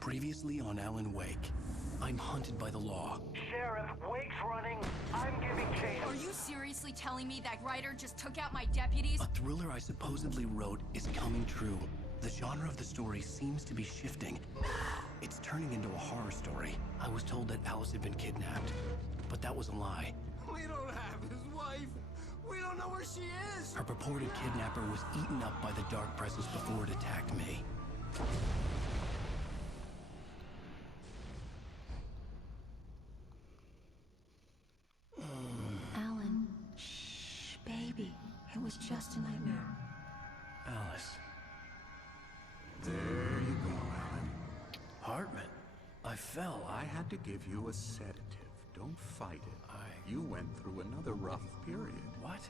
Previously on Alan Wake, I'm hunted by the law. Sheriff, Wake's running. I'm giving chase. Are you seriously telling me that writer just took out my deputies? A thriller I supposedly wrote is coming true. The genre of the story seems to be shifting. It's turning into a horror story. I was told that Alice had been kidnapped, but that was a lie. We don't have his wife. We don't know where she is. Her purported kidnapper was eaten up by the dark presence before it attacked me. Alan, shh, baby. It was just a nightmare. Alice. There you go, Alan. Hartman. I fell. I had to give you a sedative. Don't fight it. You went through another rough period. What?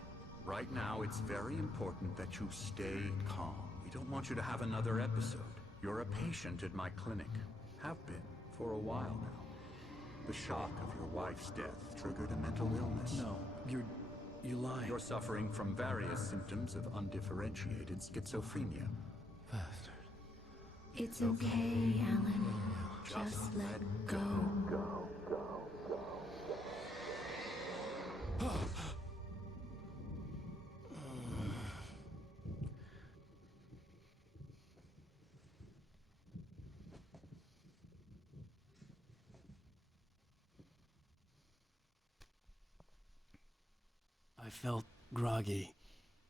Right now, it's very important that you stay calm. We don't want you to have another episode. You're a patient at my clinic. Have been for a while now. The shock of your wife's death triggered a mental illness. No, you're lying. You're suffering from various symptoms of undifferentiated schizophrenia. Bastard. It's okay, Alan. Just let go. I felt groggy.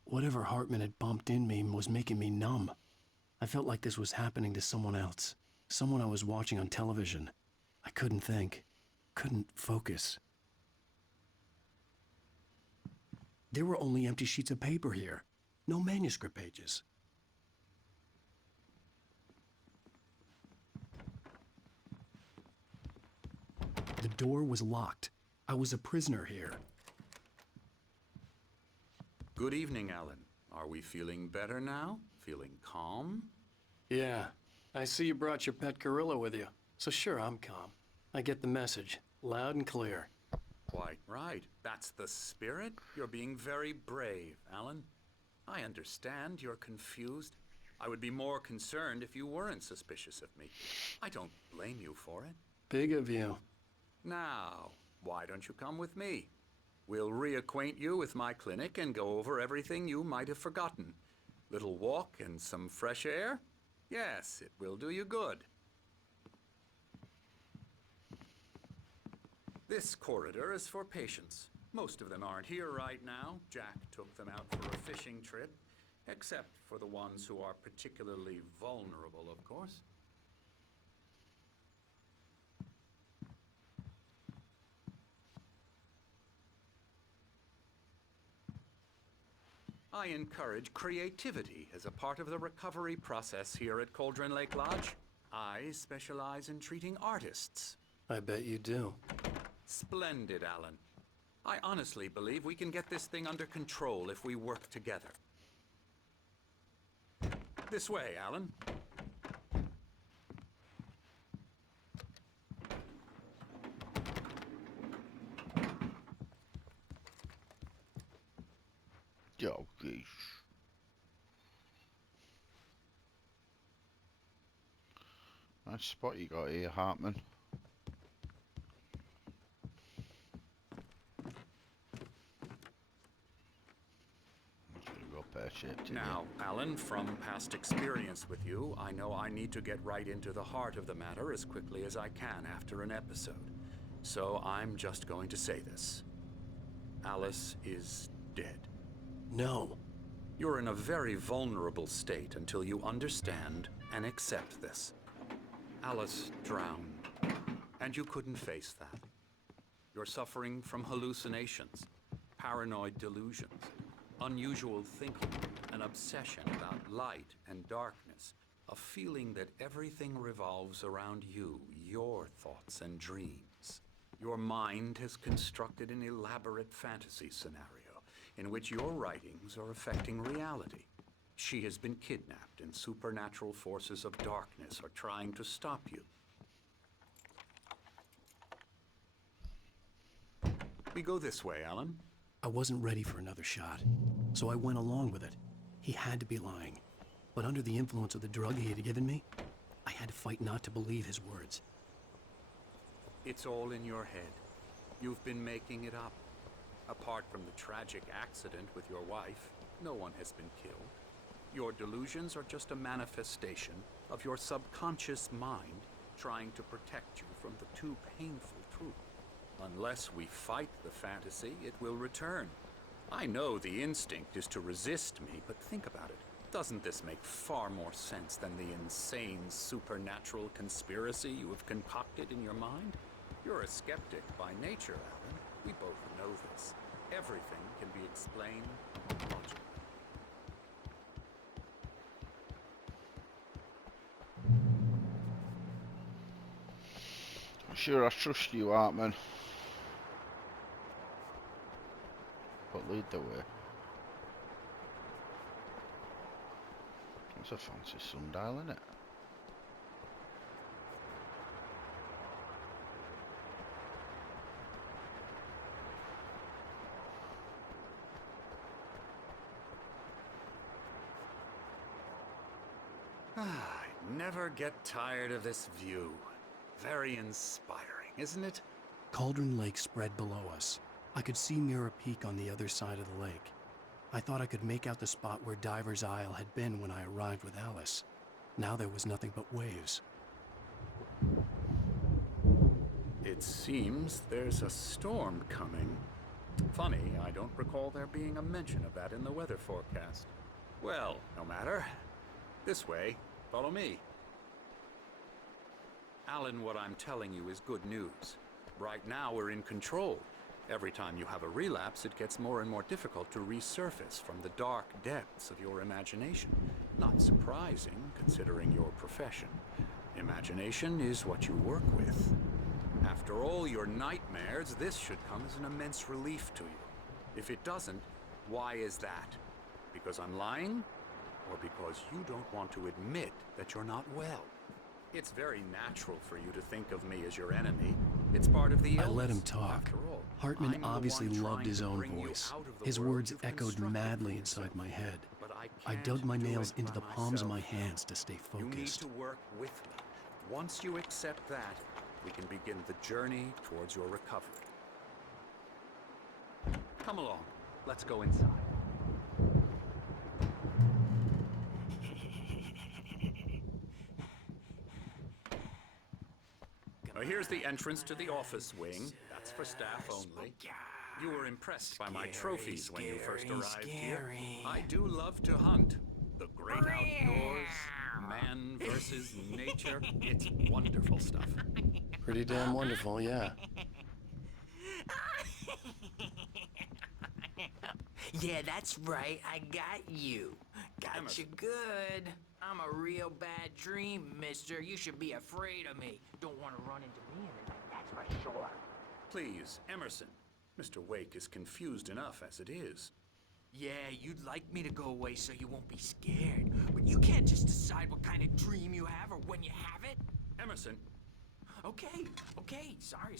Whatever Hartman had bumped in me was making me numb. I felt like this was happening to someone else. Someone I was watching on television. I couldn't think. Couldn't focus. There were only empty sheets of paper here. No manuscript pages. The door was locked. I was a prisoner here. Good evening, Alan. Are we feeling better now? Feeling calm? Yeah, I see you brought your pet gorilla with you. So sure, I'm calm. I get the message, loud and clear. Quite right. That's the spirit. You're being very brave, Alan. I understand you're confused. I would be more concerned if you weren't suspicious of me. I don't blame you for it. Big of you. Now, why don't you come with me? We'll reacquaint you with my clinic and go over everything you might have forgotten. Little walk and some fresh air? Yes, it will do you good. This corridor is for patients. Most of them aren't here right now. Jack took them out for a fishing trip, except for the ones who are particularly vulnerable, of course. I encourage creativity as a part of the recovery process here at Cauldron Lake Lodge. I specialize in treating artists. I bet you do. Splendid, Alan. I honestly believe we can get this thing under control if we work together. This way, Alan. Oh, geez. Nice spot you got here, Hartman. Now, Alan, from past experience with you, I know I need to get right into the heart of the matter as quickly as I can after an episode. So I'm just going to say this. Alice is dead. No. You're in a very vulnerable state until you understand and accept this. Alice drowned, and you couldn't face that. You're suffering from hallucinations, paranoid delusions, unusual thinking, an obsession about light and darkness, a feeling that everything revolves around you, your thoughts and dreams. Your mind has constructed an elaborate fantasy scenario in which your writings are affecting reality. She has been kidnapped and supernatural forces of darkness are trying to stop you. We go this way, Alan. I wasn't ready for another shot, so I went along with it. He had to be lying. But under the influence of the drug he had given me, I had to fight not to believe his words. It's all in your head. You've been making it up. Apart from the tragic accident with your wife, no one has been killed. Your delusions are just a manifestation of your subconscious mind trying to protect you from the too painful truth. Unless we fight the fantasy, it will return. I know the instinct is to resist me, but think about it. Doesn't this make far more sense than the insane supernatural conspiracy you have concocted in your mind? You're a skeptic by nature, Alan. We both know this. Everything can be explained logically. Sure, I trust you, Hartman. But lead the way. That's a fancy sundial, isn't it? I never get tired of this view. Very inspiring, isn't it? Cauldron Lake spread below us. I could see Mirror Peak on the other side of the lake. I thought I could make out the spot where Diver's Isle had been when I arrived with Alice. Now there was nothing but waves. It seems there's a storm coming. Funny, I don't recall there being a mention of that in the weather forecast. Well, no matter. This way. Follow me. Alan, what I'm telling you is good news. Right now we're in control. Every time you have a relapse, it gets more and more difficult to resurface from the dark depths of your imagination. Not surprising, considering your profession. Imagination is what you work with. After all your nightmares, this should come as an immense relief to you. If it doesn't, why is that? Because I'm lying? Or because you don't want to admit that you're not well? It's very natural for you to think of me as your enemy. It's part of the illness. I let him talk. After all, Hartman I'm the obviously one loved trying his to own bring you voice. out of the His world words you've echoed constructed madly for inside yourself. my head. But I can't dug my do nails it into by the palms of my myself. hands to stay You need focused. to work with me. Once you accept that, we can begin the journey towards your recovery. Come along. Let's go inside. Now here's the entrance to the office wing. That's for staff only. You were impressed by my trophies when you first arrived here. I do love to hunt. The great outdoors, man versus nature. It's wonderful stuff. Pretty damn wonderful, yeah. Yeah, that's right. I got you. Got Emerson. you good. I'm a real bad dream, mister. You should be afraid of me. Don't want to run into me in the night, that's for sure. Please, Emerson. Mr. Wake is confused enough as it is. Yeah, you'd like me to go away so you won't be scared. But you can't just decide what kind of dream you have or when you have it. Emerson, Okay. Sorry.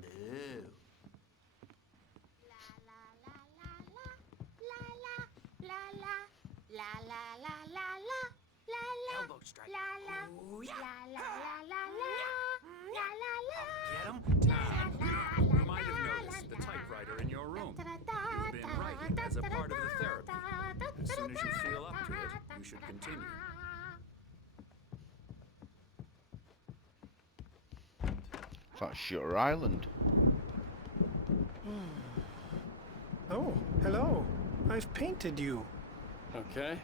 No. Elbow strike. Oh, yeah. Get him? you might have noticed the typewriter in your room. You've been writing as a part of the therapy. As soon as you feel up to it, you should continue. That's Shutter Island. Oh, hello. I've painted you. Okay.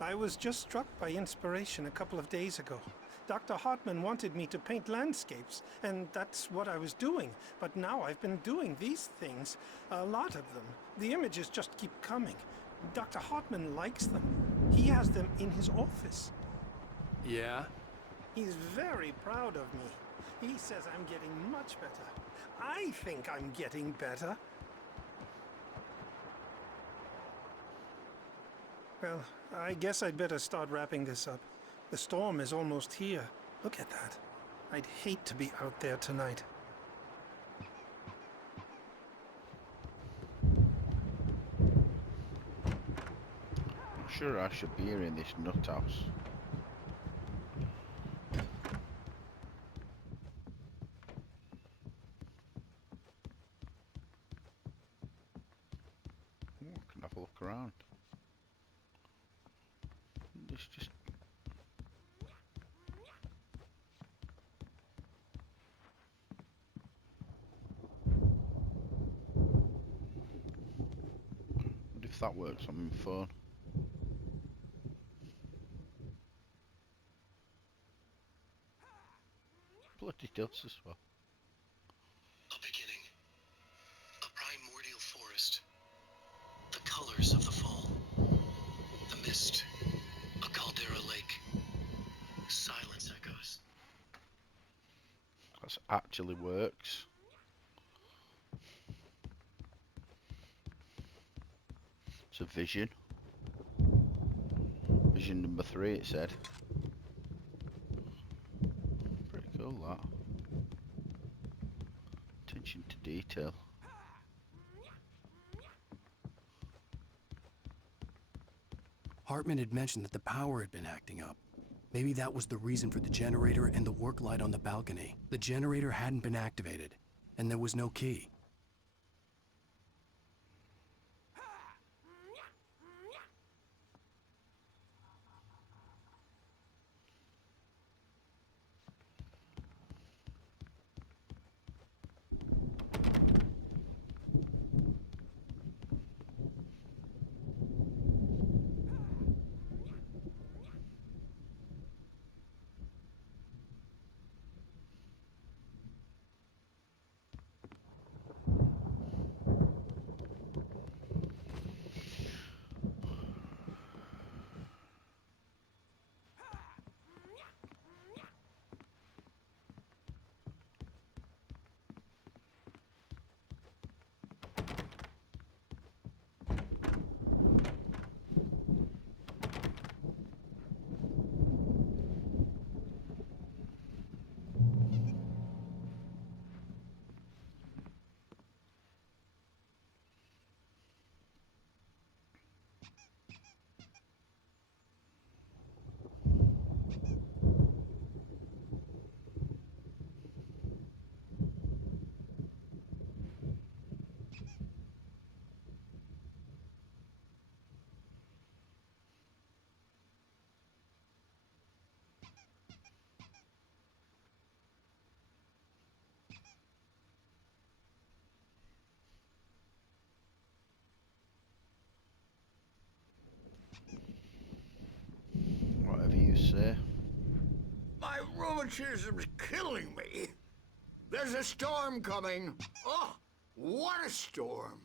I was just struck by inspiration a couple of days ago. Dr. Hartman wanted me to paint landscapes, and that's what I was doing. But now I've been doing these things, a lot of them. The images just keep coming. Dr. Hartman likes them. He has them in his office. Yeah? He's very proud of me. He says I'm getting much better. I think I'm getting better. Well, I guess I'd better start wrapping this up. The storm is almost here. Look at that. I'd hate to be out there tonight. I'm sure I should be here in this nut house. around. This just... What if that works on my phone? Bloody does as well. A beginning. A primordial forest. The colors of the fall. The mist. A caldera lake. Silence echoes. That actually works. It's a vision. Vision number 3, it said. Pretty cool, that. Attention to detail. Hartman had mentioned that the power had been acting up. Maybe that was the reason for the generator and the work light on the balcony. The generator hadn't been activated, and there was no key. Whatever you say. My rheumatism's killing me. There's a storm coming. Oh, what a storm.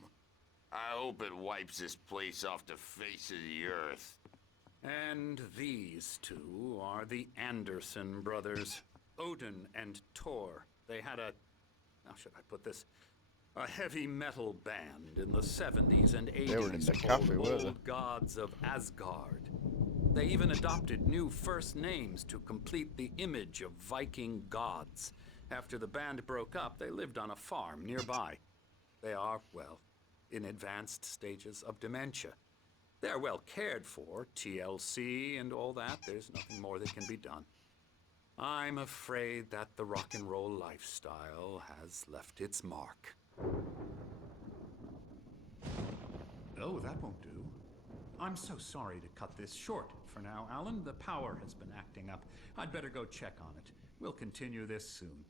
I hope it wipes this place off the face of the earth. And these two are the Anderson brothers, Odin and Tor. They had a, how should I put this? A heavy metal band in the 70s and 80s They were in the called cafe, weren't they? Old Gods of Asgard. They even adopted new first names to complete the image of Viking gods. After the band broke up, they lived on a farm nearby. They are, well, in advanced stages of dementia. They're well cared for, TLC and all that. There's nothing more that can be done. I'm afraid that the rock and roll lifestyle has left its mark. Oh, that won't do. I'm so sorry to cut this short for now, Alan. The power has been acting up. I'd better go check on it. We'll continue this soon.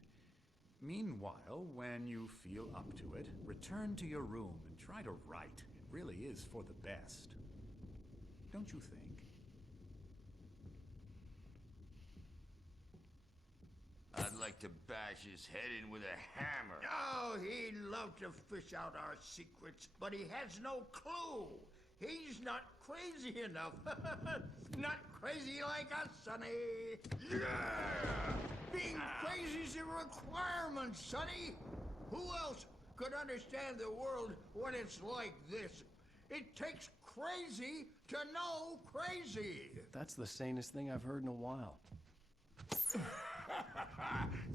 Meanwhile, when you feel up to it, return to your room and try to write. It really is for the best. Don't you think? I'd like to bash his head in with a hammer. Oh, he'd love to fish out our secrets, but he has no clue. He's not crazy enough. Not crazy like us, Sonny. Yeah! Being crazy's a requirement, Sonny. Who else could understand the world when it's like this? It takes crazy to know crazy. That's the sanest thing I've heard in a while.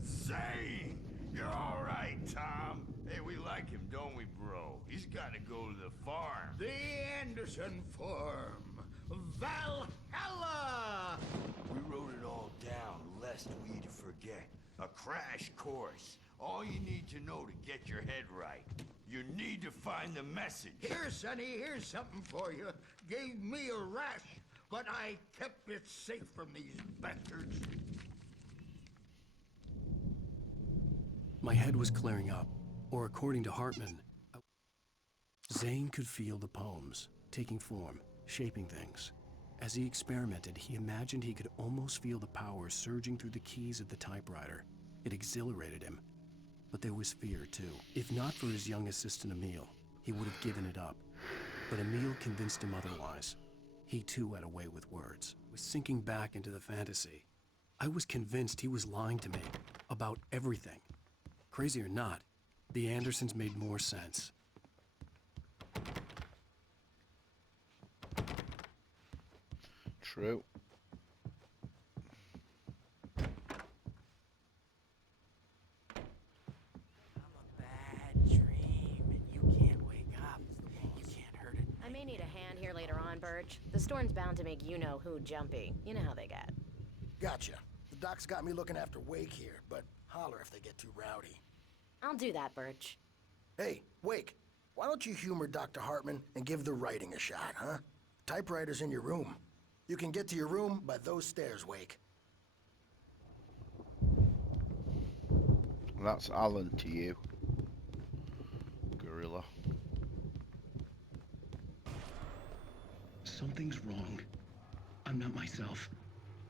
Zane! You're all right, Tom. Hey, we like him, don't we, bro? He's got to go to the farm. The Anderson Farm. Valhalla! We wrote it all down, lest we forget. A crash course All you need to know to get your head right. You need to find the message. Here, Sonny, here's something for you. Gave me a rash, but I kept it safe from these bastards. My head was clearing up, or according to Hartman, Zane could feel the poems, taking form, shaping things. As he experimented, he imagined he could almost feel the power surging through the keys of the typewriter. It exhilarated him. But there was fear, too. If not for his young assistant Emil, he would have given it up. But Emil convinced him otherwise. He, too, had a way with words. Was sinking back into the fantasy. I was convinced he was lying to me about everything. Crazy or not, the Andersons made more sense. True. I may need a hand here later on, Birch. The storm's bound to make you-know-who jumpy. You know how they get. Gotcha. The doc's got me looking after Wake here, but holler if they get too rowdy. I'll do that, Birch. Hey, Wake, why don't you humor Dr. Hartman and give the writing a shot, huh? Typewriter's in your room. You can get to your room by those stairs, Wake. That's Alan to you, gorilla. Something's wrong. I'm not myself.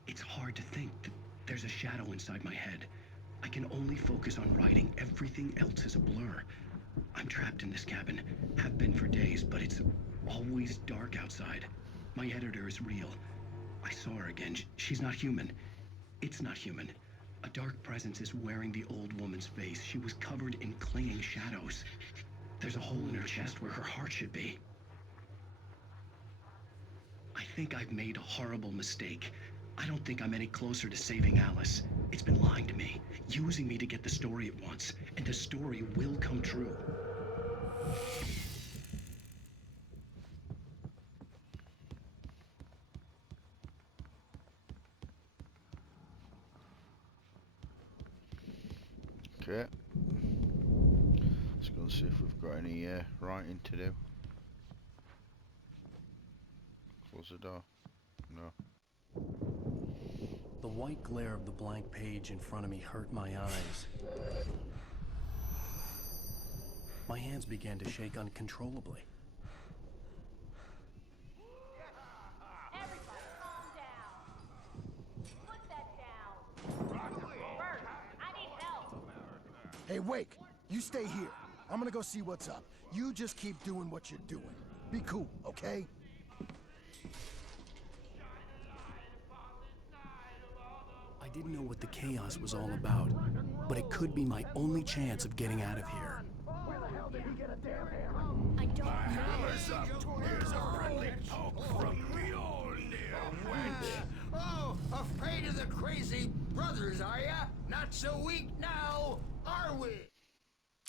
It's hard to think that there's a shadow inside my head. I can only focus on writing. Everything else is a blur. I'm trapped in this cabin. Have been for days, but it's always dark outside. My editor is real. I saw her again. She's not human. It's not human. A dark presence is wearing the old woman's face. She was covered in clinging shadows. There's a hole in her chest where her heart should be. I think I've made a horrible mistake. I don't think I'm any closer to saving Alice. It's been lying to me, using me to get the story it wants, and the story will come true. Okay. Let's go and see if we've got any writing to do. Close the door. No. The white glare of the blank page in front of me hurt my eyes. My hands began to shake uncontrollably. Everybody, calm down. Put that down. Bert, I need help. Hey, Wake, you stay here. I'm gonna go see what's up. You just keep doing what you're doing. Be cool, okay? I didn't know what the chaos was all about, but it could be my only chance of getting out of here. Where the hell did he get a damn hammer? I don't know. Hammer's up. Here's a friendly poke from Mjolnir, wench. Oh, afraid of the crazy brothers, are ya? Not so weak now, are we?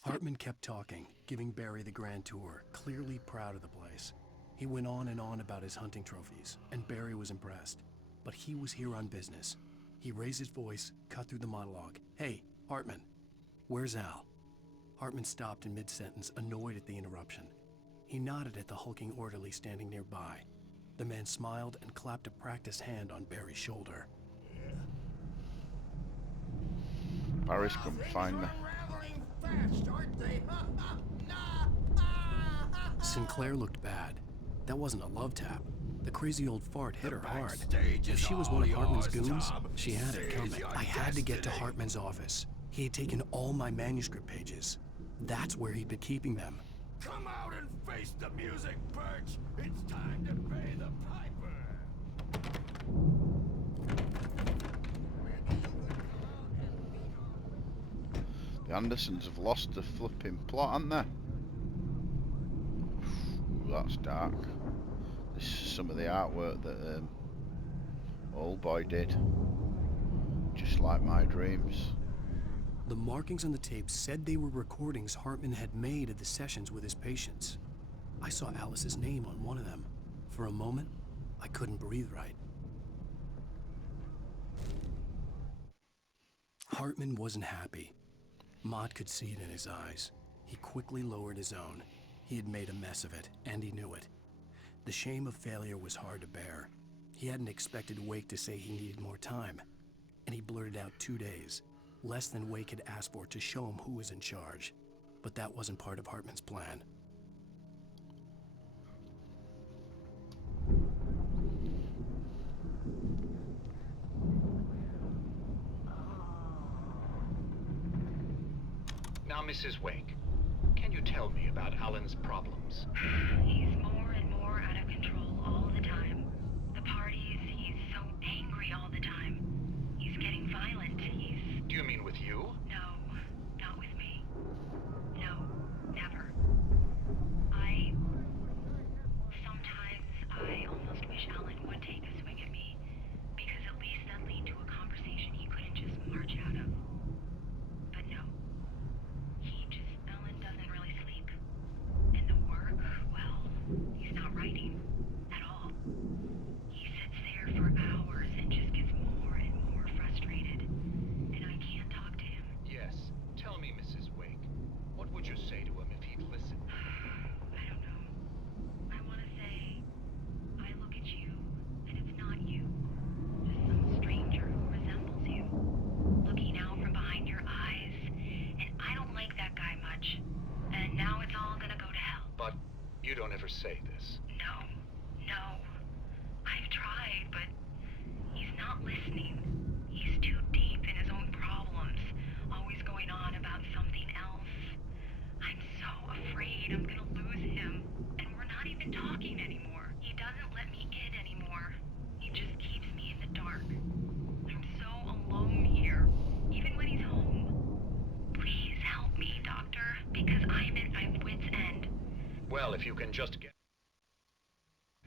Hartman kept talking, giving Barry the grand tour, clearly proud of the place. He went on and on about his hunting trophies, and Barry was impressed. But he was here on business. He raised his voice, cut through the monologue. Hey, Hartman, where's Al? Hartman stopped in mid-sentence, annoyed at the interruption. He nodded at the hulking orderly standing nearby. The man smiled and clapped a practiced hand on Barry's shoulder. Barry's come find me. Unraveling fast, aren't they? Sinclair looked bad. That wasn't a love tap. The crazy old fart hit her hard. Backstage If is she was all one of Hartman's yours, goons, Tom. she had it Seize coming. your I had to get to destiny. Hartman's office. He had taken all my manuscript pages. That's where he'd been keeping them. Come out and face the music, Birch. It's time to pay the piper. The Andersons have lost the flipping plot, haven't they? Ooh, that's dark. This is some of the artwork that Old Boy did. Just like my dreams. The markings on the tape said they were recordings Hartman had made of the sessions with his patients. I saw Alice's name on one of them. For a moment, I couldn't breathe right. Hartman wasn't happy. Mott could see it in his eyes. He quickly lowered his own. He had made a mess of it, and he knew it. The shame of failure was hard to bear. He hadn't expected Wake to say he needed more time, and he blurted out 2 days, less than Wake had asked for to show him who was in charge. But that wasn't part of Hartman's plan. Now, Mrs. Wake, can you tell me about Alan's problems? He's more and more out of control all the time. The parties, he's so angry all the time. He's getting violent. Do you mean with you? No, not with me. No, never. Sometimes I almost wish Alan would take a swing at me, because at least that lead to a conversation he couldn't just march out of. But no. Alan doesn't really sleep. And the work, well, he's not writing at all. He sits there for hours and just gets more and more frustrated. And I can't talk to him. Yes. Tell me, Mrs. Wake, what would you say to him if he'd listen? I don't know. I want to say, I look at you, and it's not you. Just some stranger who resembles you. Looking out from behind your eyes. And I don't like that guy much. And now it's all gonna go to hell. But you don't ever say this. No. I've tried, but he's not listening. He's too deep in his own problems, always going on about something else. I'm so afraid I'm gonna lose him. And we're not even talking anymore. He doesn't let me in anymore. He just keeps me in the dark. I'm so alone here, even when he's home. Please help me, Doctor, because I'm at my wit's end. Well, if you can just get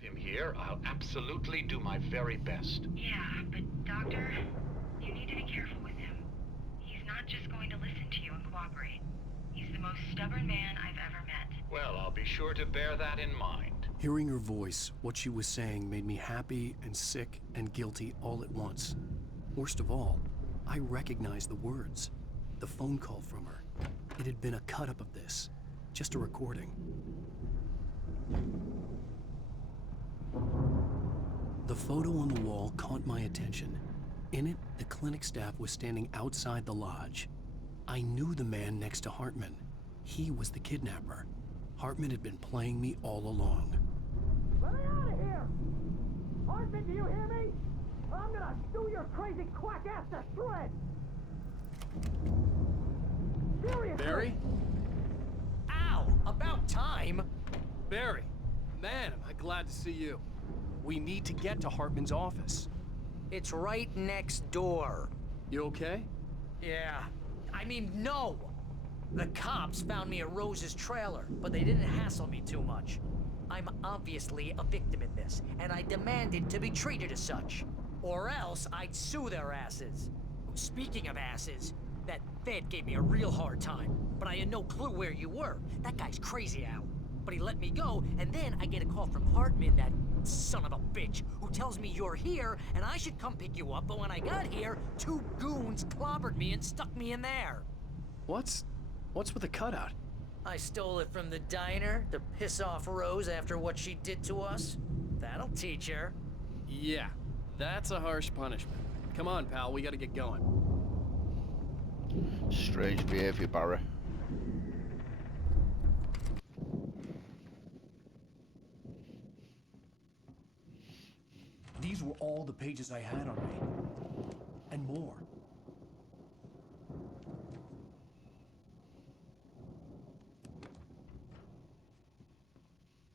him here, I'll absolutely do my very best. Yeah, but Doctor, you need to be careful with him. He's not just going to listen to you and cooperate. He's the most stubborn man I've ever met. Well, I'll be sure to bear that in mind. Hearing her voice, what she was saying made me happy and sick and guilty all at once. Worst of all, I recognized the words. The phone call from her. It had been a cut-up of this. Just a recording. The photo on the wall caught my attention. In it, the clinic staff was standing outside the lodge. I knew the man next to Hartman. He was the kidnapper. Hartman had been playing me all along. Let me out of here! Hartman, do you hear me? I'm gonna chew your crazy quack ass to shreds! Seriously! Barry? Ow! About time! Barry! Man, am I glad to see you. We need to get to Hartman's office. It's right next door. You okay? Yeah. I mean, no! The cops found me at Rose's trailer, but they didn't hassle me too much. I'm obviously a victim in this, and I demanded to be treated as such. Or else I'd sue their asses. Speaking of asses, that Fed gave me a real hard time, but I had no clue where you were. That guy's crazy, Al. But he let me go, and then I get a call from Hartman, that son of a bitch, who tells me you're here, and I should come pick you up, but when I got here, 2 goons clobbered me and stuck me in there. What's with the cutout? I stole it from the diner to piss off Rose after what she did to us. That'll teach her. Yeah, that's a harsh punishment. Come on, pal, we gotta get going. Strange behavior, Barry. These were all the pages I had on me. And more.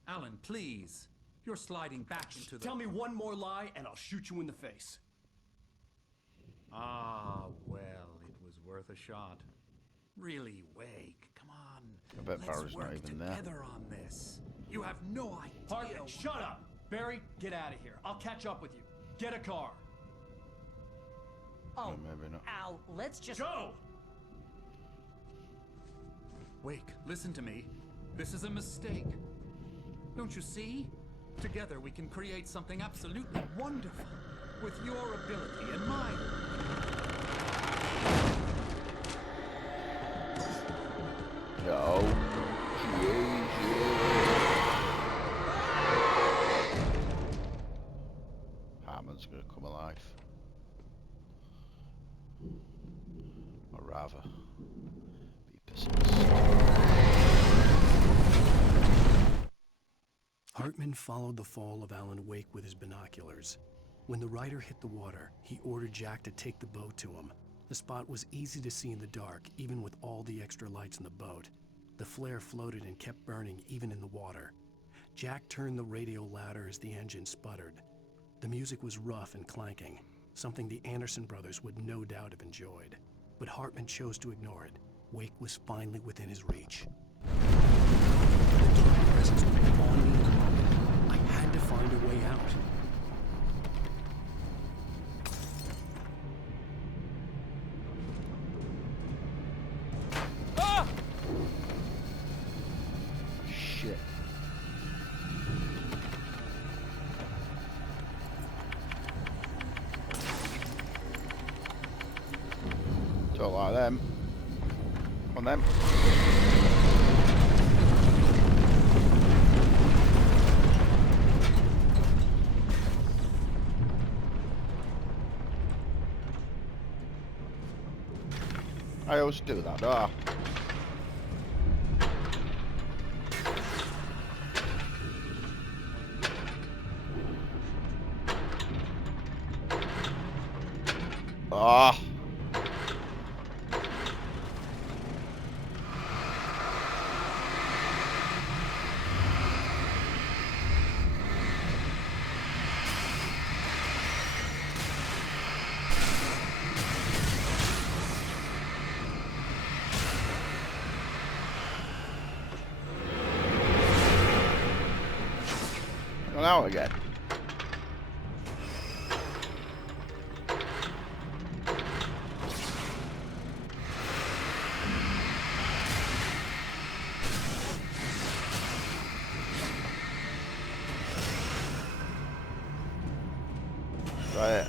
Alan, please. You're sliding back into the... Tell me one more lie and I'll shoot you in the face. Ah, well, it was worth a shot. Really, Wake, come on. I bet Let's Barry's not work even there. together on this. You have no idea. Hartman, shut up! Barry, get out of here. I'll catch up with you. Get a car. Oh, Well, maybe not. Al, let's just... Go! Wake, listen to me. This is a mistake. Don't you see? Together we can create something absolutely wonderful. With your ability and mine. rather be possessed. Hartman followed the fall of Alan Wake with his binoculars. When the rider hit the water, he ordered Jack to take the boat to him. The spot was easy to see in the dark, even with all the extra lights in the boat. The flare floated and kept burning even in the water. Jack turned the radio louder as the engine sputtered. The music was rough and clanking, something the Anderson brothers would no doubt have enjoyed. But Hartman chose to ignore it. Wake was finally within his reach. The dark presence would be on me in a moment. I had to find a way out. Ah! Shit. Don't like them. On them. I always do that, don't I? Ah. Now again. Right.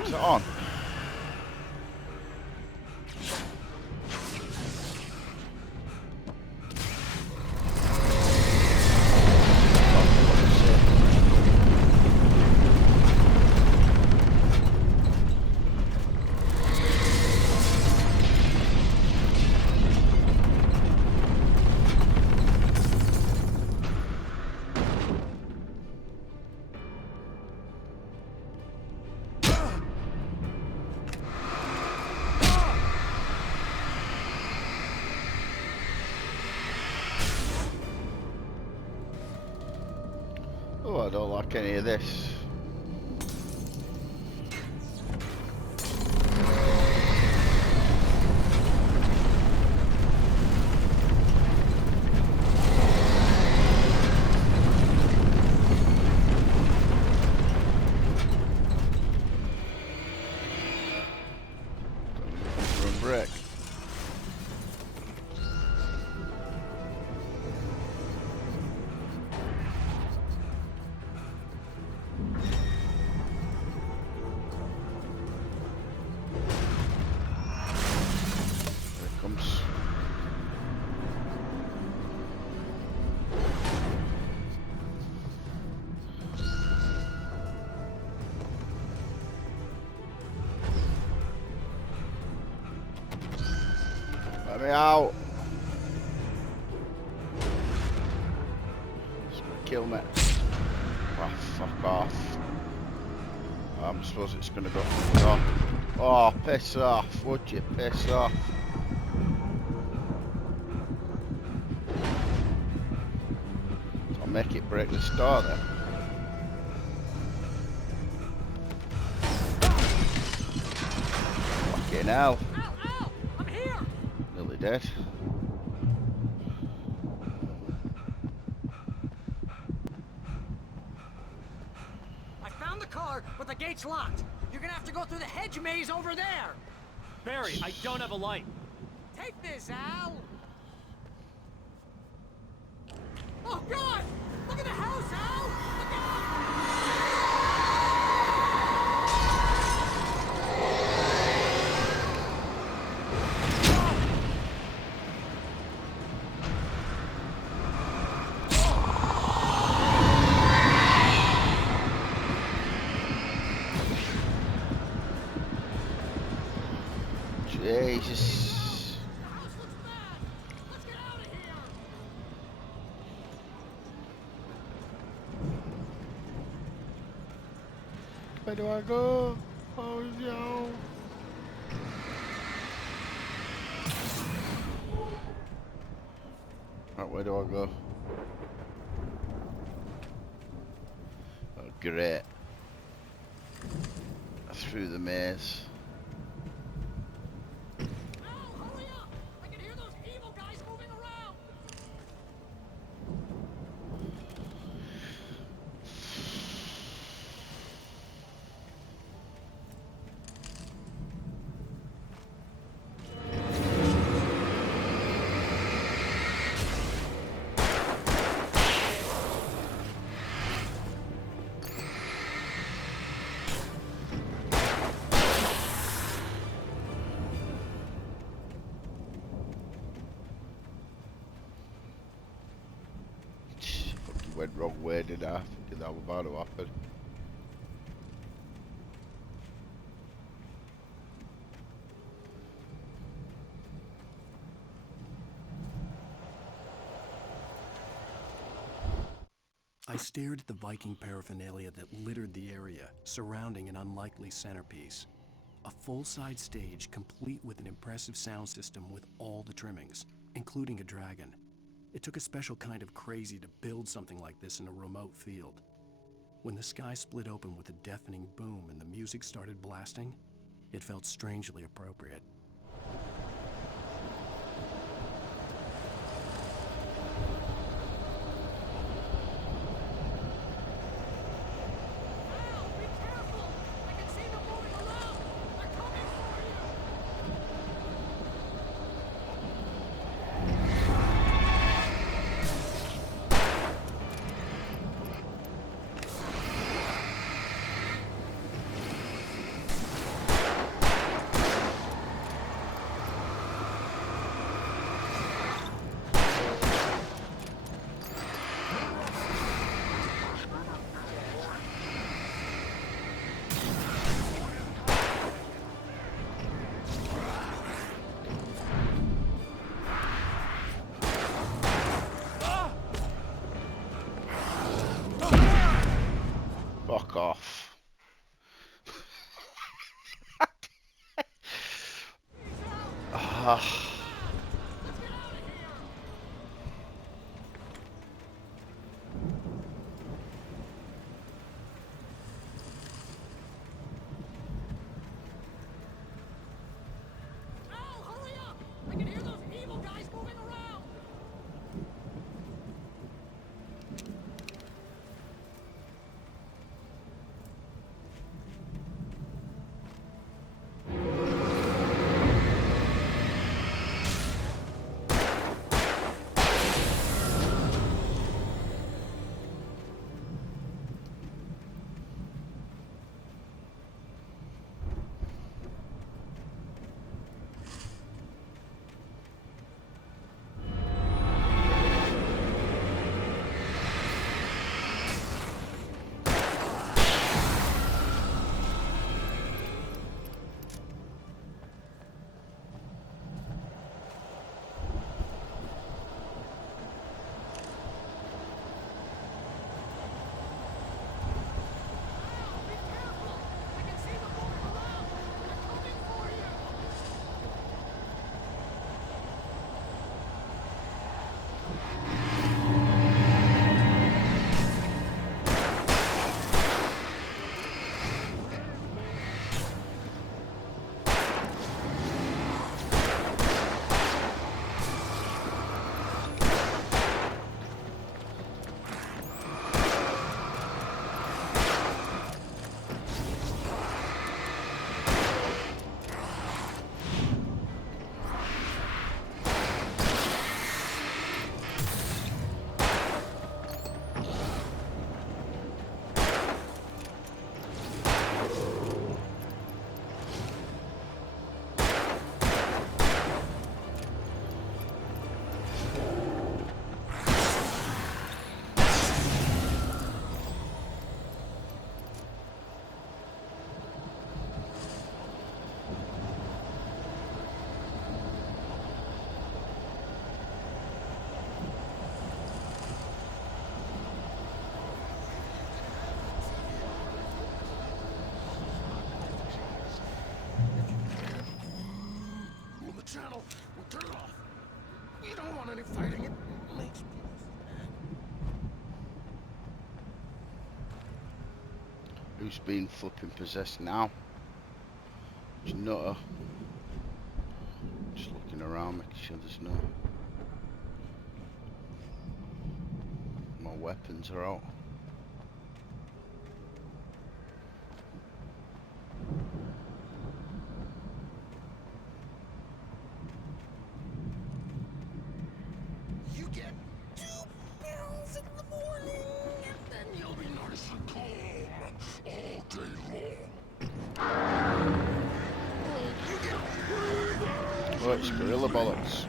Is it on? Oh, I don't like any of this. Brick. Let me out. It's gonna kill me. Oh, fuck off. I suppose it's gonna go. Oh, piss off. Would you piss off? I'll make it break the door then. Fucking hell. Ow, ow! I'm here! Nearly dead. car, but the gate's locked. You're gonna have to go through the hedge maze over there. Barry, I don't have a light. Take this, Al. Oh, God! Look at the house, Al! Look out! Jesus. Where do I go? Oh, no. Right, where do I go? Oh, great. Through the maze. Went wrong way, did I? Thinking that was about to happen. I stared at the Viking paraphernalia that littered the area, surrounding an unlikely centerpiece. A full-size stage complete with an impressive sound system with all the trimmings, including a dragon. It took a special kind of crazy to build something like this in a remote field. When the sky split open with a deafening boom and the music started blasting, it felt strangely appropriate. Fuck off. Ah. actually fighting it makes me Who's been flipping possessed now? There's nutter. Just looking around, making sure there's no... My weapons are out. You get 2 pills in the morning, and then you'll be nice and calm all day long. You get... Oh, it's gorilla bollocks.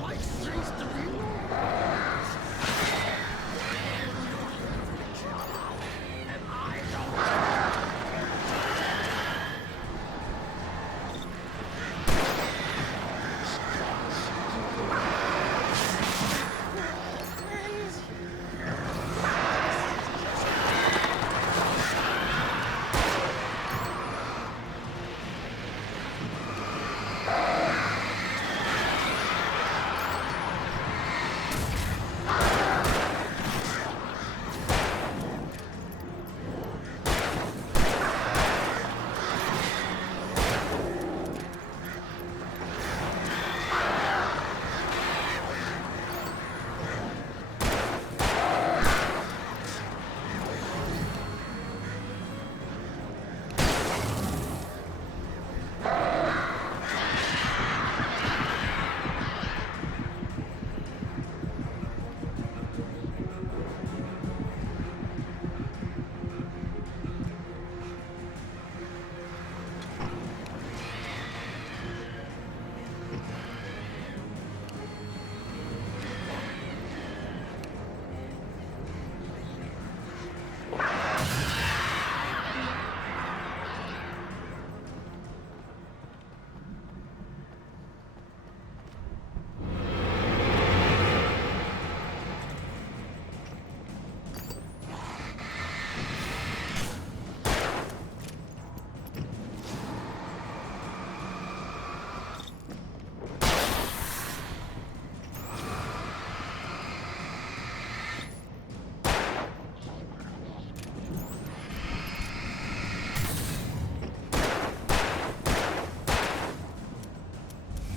Life seems to be... And I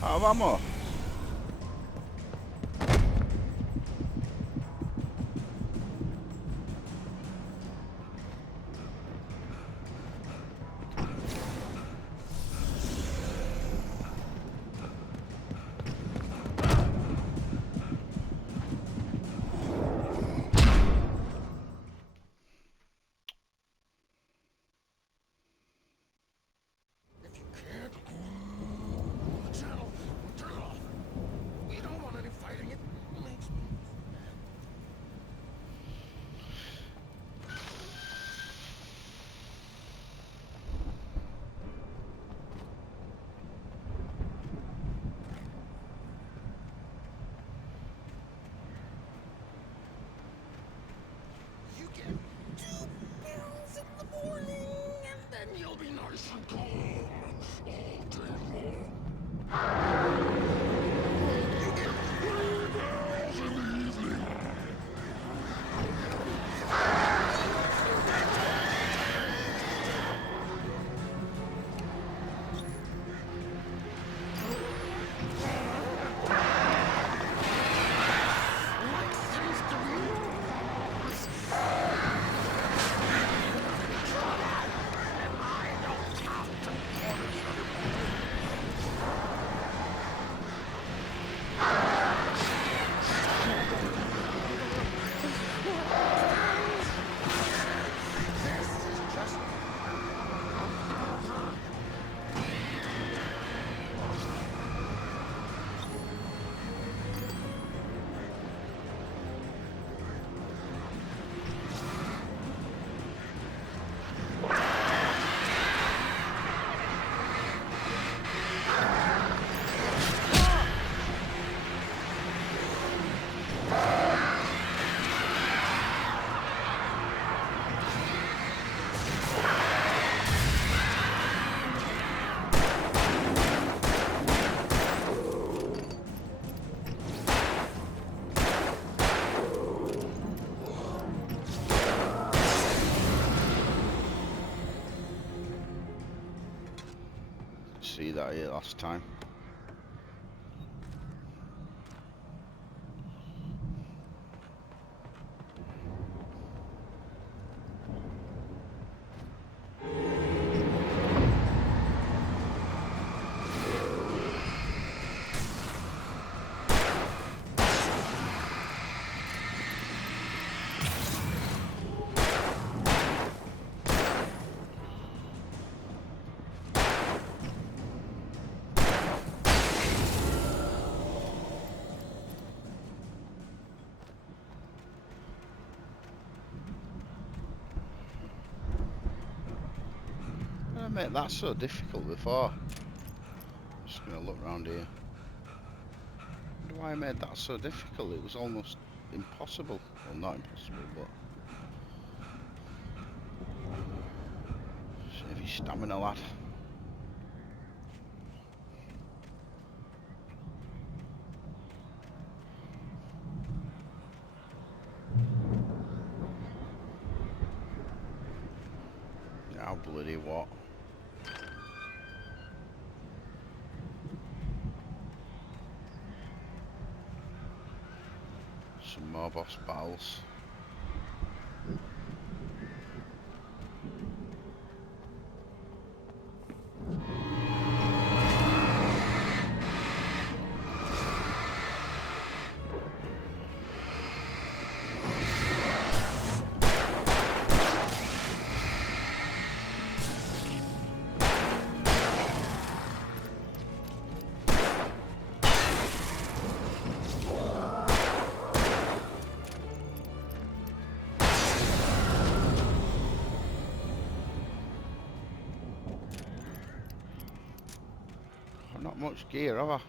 Ah, vamos. If you can't, channel, turn it see that here last time. I made that so difficult before. I'm just gonna look around here. I wonder why I made that so difficult. It was almost impossible. Well, not impossible, but save your stamina, lad. Now bloody what? Some more boss battles. Not much gear, have I?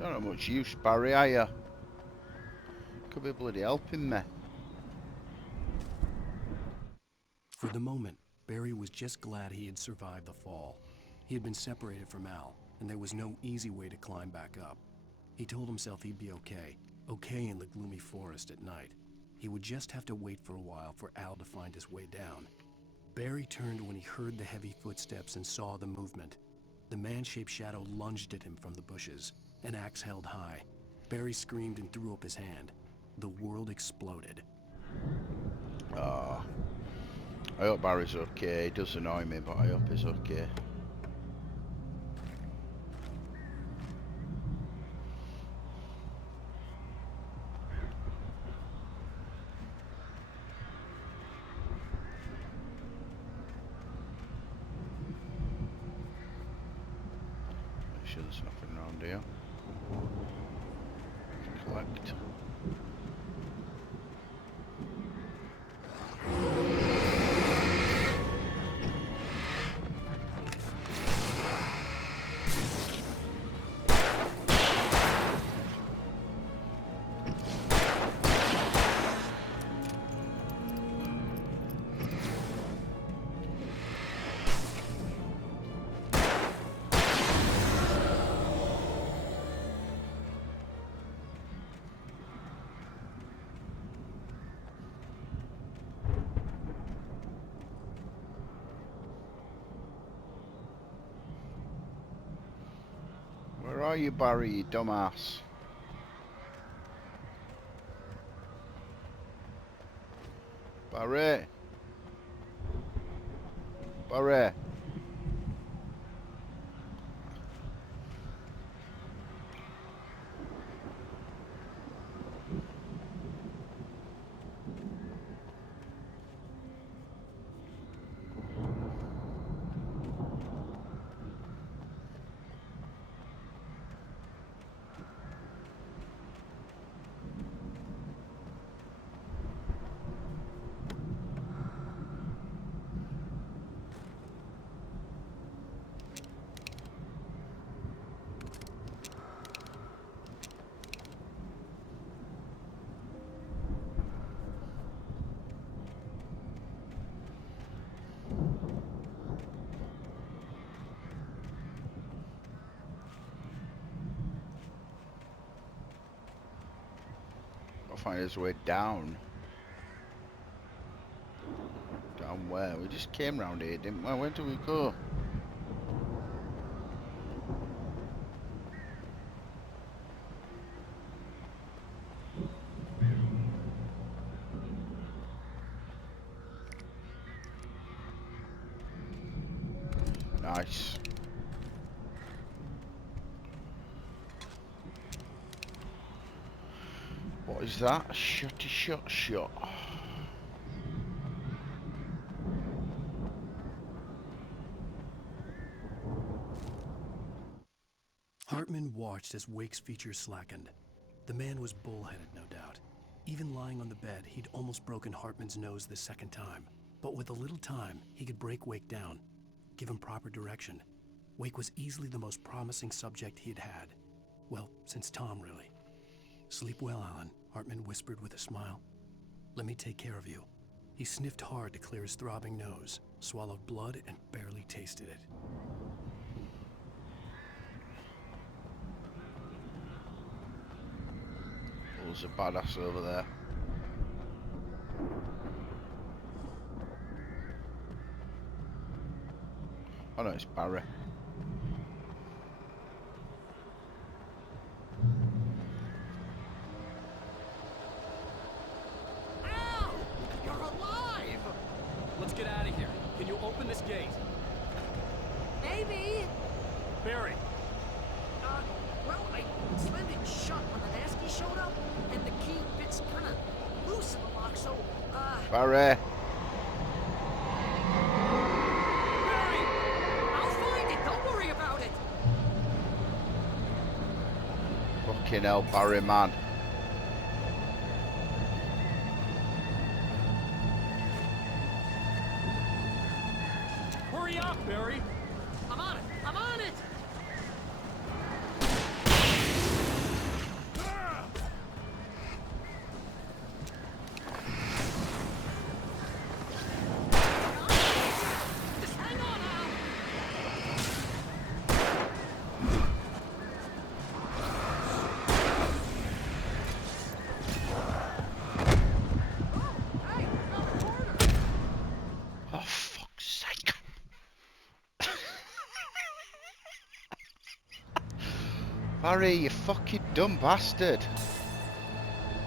Don't have much use, Barry, are you? Could be bloody helping me. For the moment, Barry was just glad he had survived the fall. He had been separated from Al, and there was no easy way to climb back up. He told himself he'd be okay in the gloomy forest at night. He would just have to wait for a while for Al to find his way down. Barry turned when he heard the heavy footsteps and saw the movement. The man-shaped shadow lunged at him from the bushes, an axe held high. Barry screamed and threw up his hand. The world exploded. Ah. I hope Barry's okay. He does annoy me, but I hope he's okay. Make sure there's nothing around here. Collect. Where are you, Barry, you dumbass? Barry? Barry? to find his way down. Down where? We just came round here, didn't we? Where do we go? Nice. What is that? A shotty shot. Hartman watched as Wake's features slackened. The man was bullheaded, no doubt. Even lying on the bed, he'd almost broken Hartman's nose the second time. But with a little time, he could break Wake down, give him proper direction. Wake was easily the most promising subject he'd had. Well, since Tom, really. Sleep well, Alan, Hartman whispered with a smile. Let me take care of you. He sniffed hard to clear his throbbing nose, swallowed blood, and barely tasted it. There's a badass over there. Oh no, it's Barry. Al! You're alive! Let's get out of here. Can you open this gate? Maybe. Barry! Well, I slammed it shut when the nasty showed up, and the key fits kind of loose in the lock, so, Barry! Barry! I'll find it, don't worry about it! Fucking hell, Barry, man. Hurry up, Barry! I'm on it! I'm on it! Just hang on, Al! Hey, found a corner! Oh, fuck's sake. Barry, you fucking dumb bastard.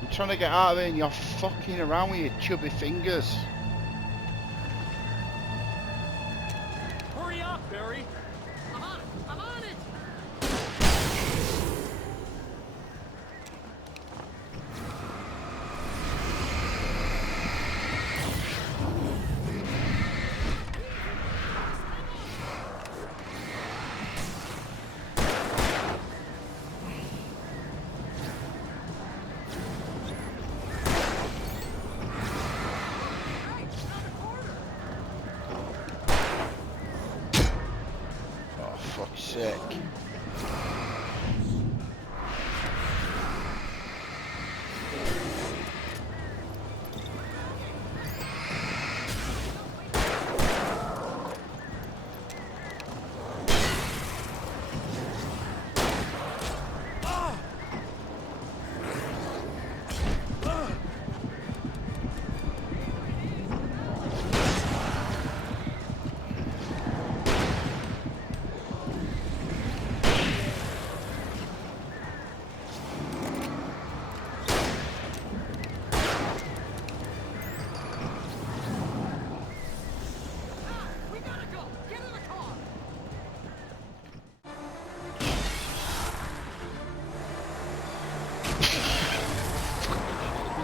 I'm trying to get out of here and you're fucking around with your chubby fingers. Hurry up, Barry! I'm on it! I'm on it! Hey, found a corner! Oh, fuck's sake. We gotta go! Get in the car!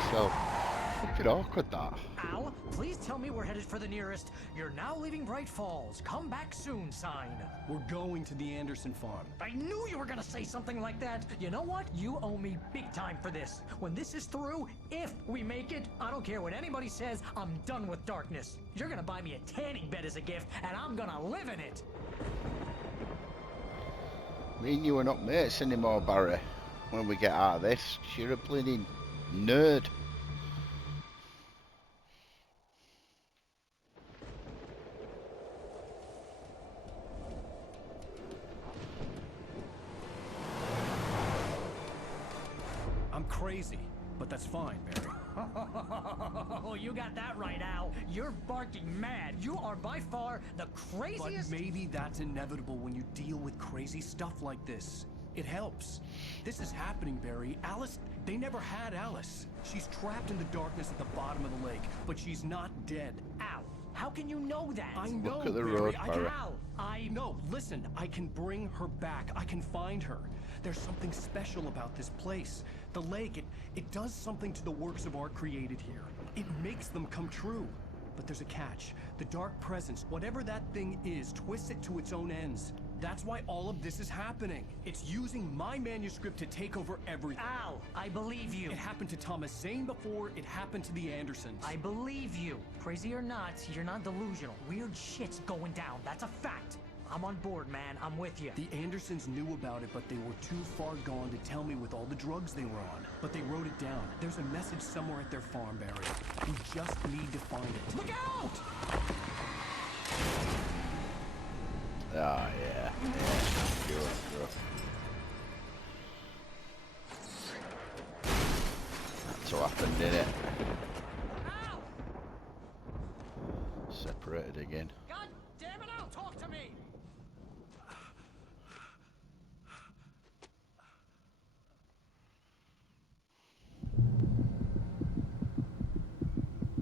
So, fucking awkward that. Al, please tell me we're headed for the nearest "You're now leaving Bright Falls. Come back soon" sign. We're going to the Anderson farm. I knew you were gonna say something like that. You know what? You owe me big time for this. When this is through, if we make it, I don't care what anybody says, I'm done with darkness. You're gonna buy me a tanning bed as a gift, and I'm gonna live in it. Me and you are not mates anymore, Barry. When we get out of this, 'cause you're a bloody nerd. I'm crazy. but that's fine, Barry. Oh, you got that right, Al. You're barking mad. You are by far the craziest. But maybe that's inevitable when you deal with crazy stuff like this. It helps. This is happening, Barry. Alice, they never had Alice. She's trapped in the darkness at the bottom of the lake, but she's not dead. Al, how can you know that? I know, Look at the Barry. road, I can. Barry. Al, I No, listen, I can bring her back. I can find her. There's something special about this place. The lake, it does something to the works of art created here. It makes them come true. But there's a catch. The dark presence, whatever that thing is, twists it to its own ends. That's why all of this is happening. It's using my manuscript to take over everything. Al, I believe you. It happened to Thomas Zane before, it happened to the Andersons. I believe you. Crazy or not, you're not delusional. Weird shit's going down. That's a fact. I'm on board, man. I'm with you. The Andersons knew about it, but they were too far gone to tell me with all the drugs they were on. But they wrote it down. There's a message somewhere at their farm, Barry. We just need to find it. Look out! Ah, yeah. Sure. That's what happened, didn't it? Al! Separated again. God damn it, Al! Talk to me!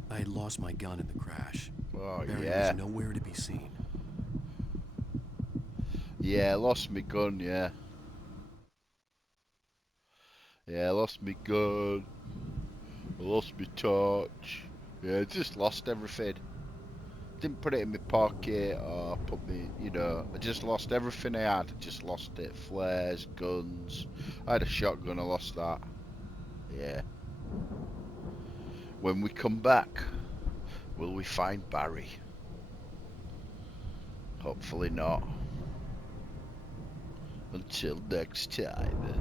I had lost my gun in the crash. Oh, Barry yeah. was nowhere to be seen. Yeah, I lost my gun, yeah. Yeah, I lost my gun. I lost my torch. Yeah, I just lost everything. Didn't put it in my pocket or put me, you know, I just lost everything I had. I just lost it. Flares, guns. I had a shotgun, I lost that. Yeah. When we come back, will we find Barry? Hopefully not. Until next time.